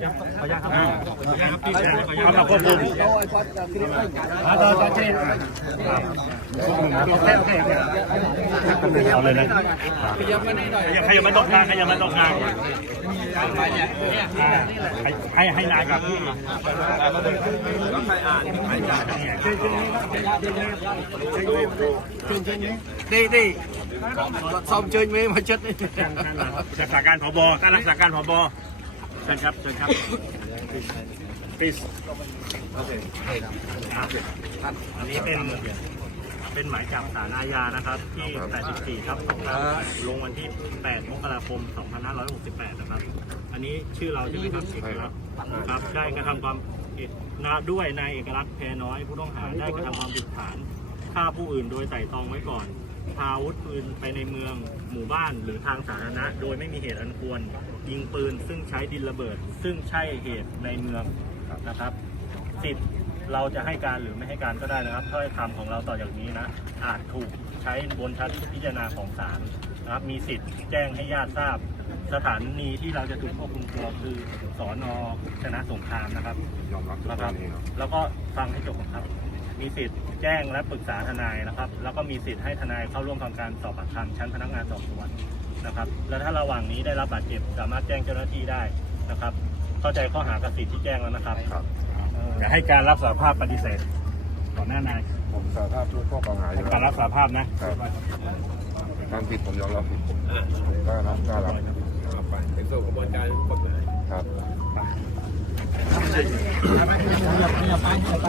ขอาตครับขออนุญาตครับพี่ขออนุญาตครับมาต่อต่อเช่นโอเคโอเคโอเคเอาเลยนะขยับมาหน่อยขยับมาตรงกลางขยับมาตรงกลางให้ให้นายกับพี่ đi đi xong chơi mê mà chết đi รักษาการผบการรักษาการผบ เชิญครับเชิญครับ please อันนี้เป็นเป็นหมายจับสารอาญานะครับ ที่ 84 ครับลงวันที่ 8 มกราคม 2568 นะครับ อันนี้ชื่อเราใช่ไหมครับเอกลักษณ์ครับได้กระทำความผิดนะด้วยนายเอกลักษณ์แพรน้อยผู้ต้องหาได้กระทำความผิดฐานฆ่าผู้อื่นโดยไตร่ตรองไว้ก่อน พาอาวุธปืนไปในเมืองหมู่บ้านหรือทางสาธารณะ โดยไม่มีเหตุอันควร ยิงปืนซึ่งใช้ดินระเบิด ซึ่งใช่เหตุในเมืองนะครับสิทธิ์เราจะให้การหรือไม่ให้การก็ได้นะครับถ้อยคำของเราต่อจากนี้นะ อาจถูกใช้บนชั้นพิจารณาของศาลนะครับ มีสิทธิ์แจ้งให้ญาติทราบ สถานีที่เราจะถูกควบคุมตัวคือสอนอชนะสงครามนะครับยอมรับทุกนะกครรับณีครับ แล้วก็ฟังให้จบก่อนครับ มีสิทธิ์แจ้งและปรึกษาทนายนะครับ แล้วก็มีสิทธิ์ให้ทนายเข้าร่วมทำการสอบปากคำชั้นพนักงานสอบสวนนะครับ แล้วถ้าระหว่างนี้ได้รับบาดเจ็บสามารถแจ้งเจ้าหน้าที่ได้นะครับ เข้าใจข้อหากระสิทธิ์ที่แจ้งแล้วนะครับครับจะให้การรับสารภาพปฏิเสธต่อหน้านายผมสารภาพทุกข้อกล่าวหาอยู่การแล้รัวบสารภาพนะครับการผิดผมยอมรับผิดผมกล้ารับกล้ารับไปเป็นส่วนกระบวนการกฎหมายครับ